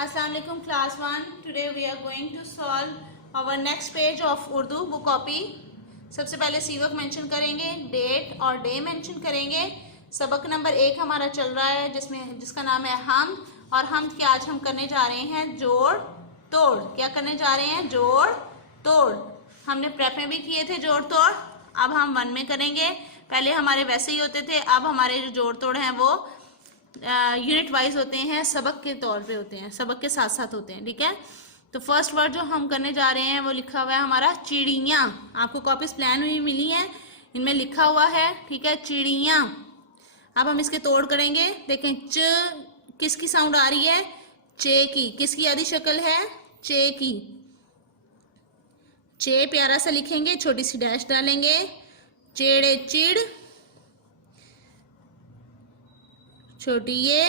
Assalamualaikum class 1. Today we are going to solve our next page of Urdu book copy. सबसे पहले सीवक mention करेंगे, date और day mention करेंगे। सबक number 1 हमारा चल रहा है जिसका नाम है हम, और हम क्या आज हम करने जा रहे हैं जोड़ तोड़। क्या करने जा रहे हैं? जोड़ तोड़। हमने प्रेप में भी किए थे जोड़ तोड़, अब हम 1 में करेंगे। पहले हमारे वैसे ही होते थे, अब हमारे जो जोड़ तोड़ हैं वो यूनिट वाइज होते हैं, सबक के तौर पे होते हैं, सबक के साथ साथ होते हैं। ठीक है, तो फर्स्ट वर्ड जो हम करने जा रहे हैं वो लिखा हुआ है हमारा चिड़िया। आपको कॉपीज प्लान हुई मिली हैं, इनमें लिखा हुआ है। ठीक है, चिड़िया। अब हम इसके तोड़ करेंगे। देखें, च किसकी साउंड आ रही है? चे की। किसकी आदि शक्ल है? चे की। चे प्यारा सा लिखेंगे, छोटी सी डैश डालेंगे। चेड़े चिड़, छोटी ये,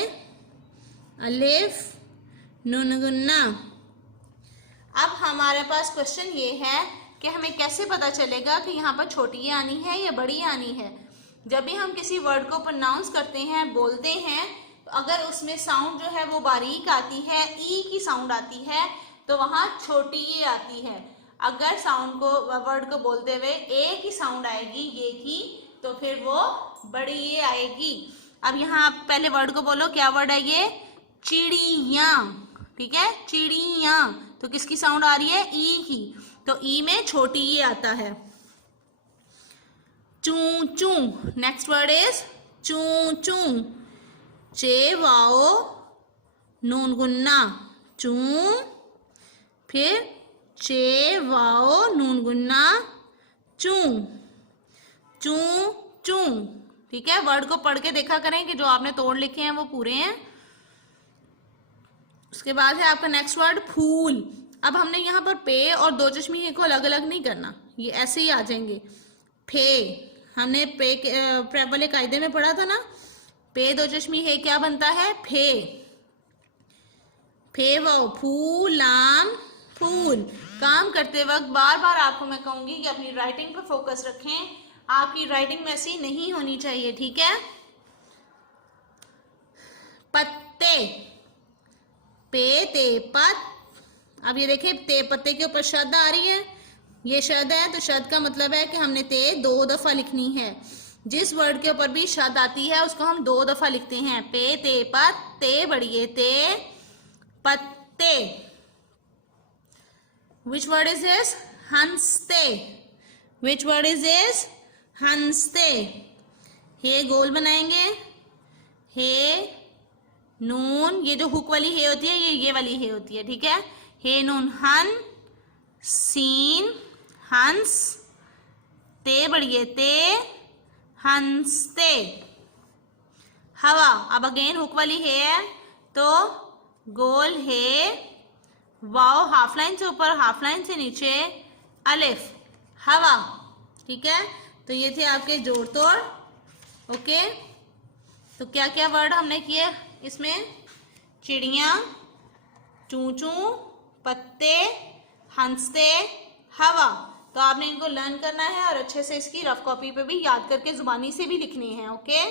अलिफ, नून गुन्ना। अब हमारे पास क्वेश्चन ये है कि हमें कैसे पता चलेगा कि यहाँ पर छोटी ये आनी है या बड़ी आनी है। जब भी हम किसी वर्ड को प्रोनाउंस करते हैं, बोलते हैं, तो अगर उसमें साउंड जो है वो बारीक आती है, ई की साउंड आती है, तो वहाँ छोटी ये आती है। अगर साउंड को, वर्ड को बोलते हुए ए की साउंड आएगी, ये की, तो फिर वो बड़ी ये आएगी। अब यहाँ आप पहले वर्ड को बोलो, क्या वर्ड है ये? चिड़िया। ठीक है, चिड़िया। तो किसकी साउंड आ रही है? ई की। तो ई में छोटी ये आता है। चू चू। नेक्स्ट वर्ड इज चू चू। चे वाओ नून गुन्ना, चू, फिर चे वाओ नून गुन्ना, चू, चू चू। ठीक है, वर्ड को पढ़ के देखा करें कि जो आपने तोड़ लिखे हैं वो पूरे हैं। उसके बाद है आपका नेक्स्ट वर्ड फूल। अब हमने यहाँ पर पे और दो चश्मी को अलग अलग नहीं करना, ये ऐसे ही आ जाएंगे। फे, हमने पे प्रेप वाले कायदे में पढ़ा था ना, पे दो चश्मी है क्या बनता है? फे। फे वो फूलाम फूल। काम करते वक्त बार बार आपको मैं कहूंगी कि अपनी राइटिंग पर फोकस रखें, आपकी राइटिंग वैसी नहीं होनी चाहिए। ठीक है, पत्ते, पे ते पत। अब ये देखिए, ते पत्ते के ऊपर शब्द आ रही है, ये शब्द है, तो शब्द का मतलब है कि हमने ते 2 दफा लिखनी है। जिस वर्ड के ऊपर भी शब्द आती है उसको हम 2 दफा लिखते हैं। पे ते पत, ते बढ़िए ते, पत्ते। Which word is this? हंसते। Which word is this? हंसते। हे गोल बनाएंगे, हे नून, ये जो हुक वाली हे होती है ये वाली हे होती है। ठीक है, हे नून हन, सीन हंस, ते बढ़िए ते, हंसते। हवा, अब अगेन हुक वाली हे है, तो गोल हे, वाओ हाफ लाइन से ऊपर हाफ लाइन से नीचे, अलिफ, हवा। ठीक है, तो ये थे आपके जोड़ तोड़। ओके, तो क्या क्या वर्ड हमने किए इसमें? चिड़िया, चू चू, पत्ते, हंसते, हवा। तो आपने इनको लर्न करना है और अच्छे से इसकी रफ कॉपी पे भी याद करके जुबानी से भी लिखनी है। ओके।